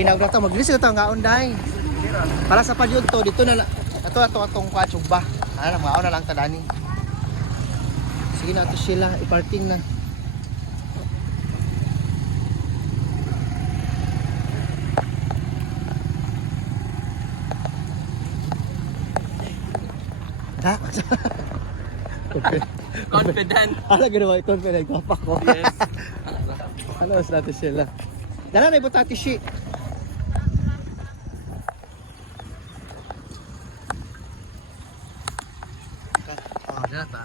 Kinaw na ito. Maglinis ito nga unday. Para sa padyod to, dito na lang. Atong kwatsugba. Ano, mga na lang tadani. Sige na ito sila. I-parking na. Ha? Confident. Ano ginawa? Confident ko pa ko. Yes. Ano mas natin sila? Dala na ibutati si. Oh, data.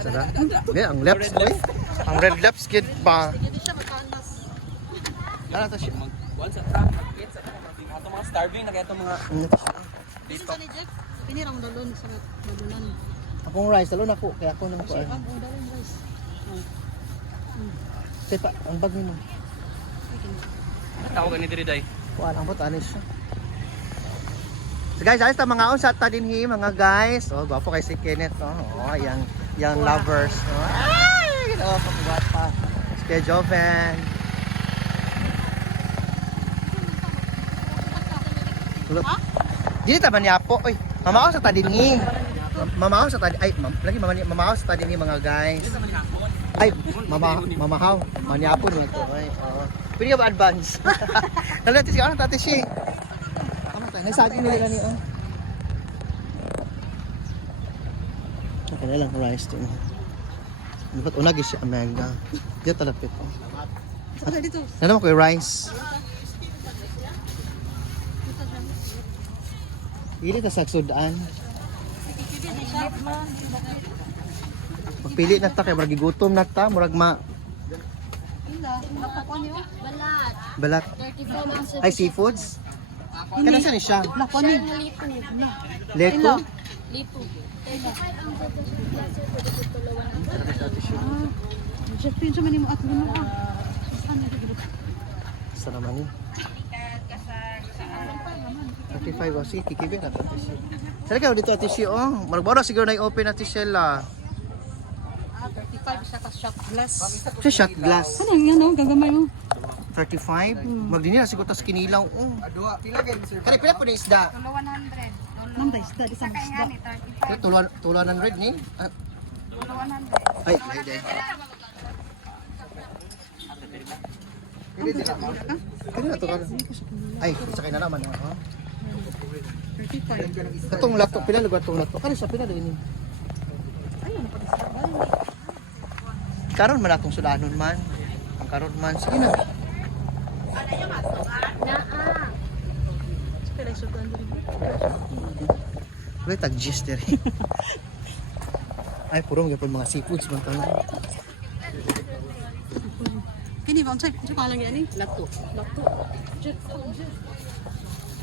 Sada. Ang left oy. Ang red left skid pa. Ano to siya? Once at traffic, sa mga starving na kaya itong mga dito. Pinirang dalon sa dalunan. Akong rice, talo na ko. Kaya ako nang ko. Ang dalon rice. Sepa, ang bag nimo. Ako ganito rin, day. Kuan ang botanis siya. So guys, alis ta mga unsa ta dinhi mga guys. Oh, gwapo kay si Kenneth, oh. Oh, yang lovers. Oh. Ay, oh, pagwapa. Si Joven. Dili ta man yapo, oy. Mamao sa ta dinhi. Mamahaw sa ta ay lagi mamahaw sa ta dinhi mga guys. Ay, mamahaw. Manyapon lang to, ay. Oh. Pwede ka ba advance? Nalantis ka, ano tati siya? Tama tayo, nagsaging nila ni oh. Okay na lang rice din. Dapat unag siya mega. Diyan talapit oh. Saka dito. Na naman ko yung rice. Ili ta sa sudan. Pagpili na ta kay murag gigutom na ta, murag balat. Ay seafoods. Kana sa ni siya? Lakoni. Leto. Lipo. Jeff pin sa manimo at mo ah. Sa naman ni. 35 o sige, kikibin na ito. Saan kayo dito ati siya oh? Marag-bora siguro na i-open natin siya la. 35 sa shot glass. Siya shot glass. Ano yan oh, gagamay mo. 35? Magdini na siguro tas kinilaw oh. Kani pila po na isda? 100. Nang isda di sa isda. Tulan ng red ni? Ay, ay. Kani na to ka? Ay, sakay na naman oh. 35. Katong lato, pila lugar tong lato. Kani sa pila din. Karon man atong sudanon man. Ang karon man sige na. Pila sudan diri. Wala tag gist diri. Ay puro gyapon mga seafoods man tanan. Kini ba unsay pangalan gyani? Lato. Lato. Jeff.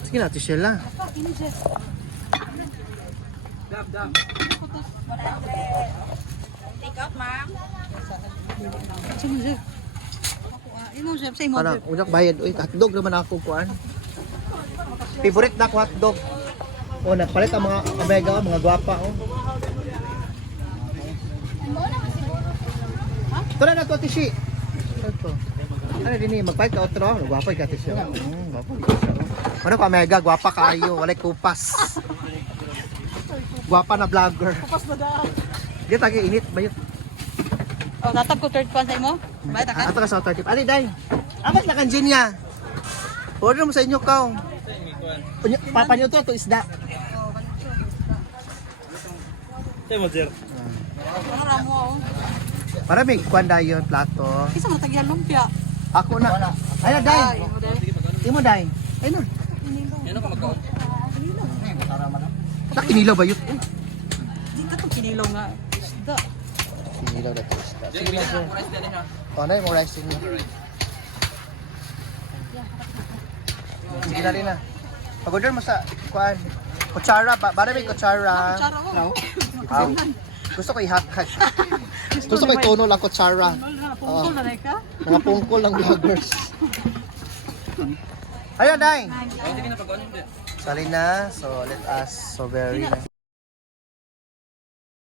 Sige na siya la. Kini Jeff. Dab. Take out, ma'am. Sige Jeff. Imo Jeff say mo Para Jeff. unak bayad oy hotdog naman ako kuan. Favorite na ko hotdog. O nagpalit ang mga omega, mga gwapa oh. Tara na to tishi. Ito. Ano din magpalit ka otro, gwapa ka tishi. Gwapa ka siya. Ano ka omega, gwapa kaayo, walay kupas. Gwapa na vlogger. Kupas ba daw? Di tagi init bayot. Oh, tatag ko third pan sa imo. Bayad ka. Ato ka sa 30. Ali day. Amas na kanjinya. Order mo sa inyo kaw. Papa nyo to isda. Say mo, sir. Ano ra mo oh. Para may kwan dayon plato. Isa mo tagyan lumpia. Ako na. Ay na day. Imo day. Ay na. Yan ako magkaon. Nakinilaw ba yun? Dito to kinilaw nga. Isda. Kinilaw na to isda. Sige na, price din ha. O na yung rice niyo. Sige na rin na. Pag-order mo sa kwan. Kutsara. Para may kutsara. Chara mo. Gusto ko i-hack. Gusto ko i-tono lang kutsara. Pungkol na ka? Mga pungkol ng vloggers. Ayun, day. Sige na pag-on din. Sorry na. So, let us. So, very nice.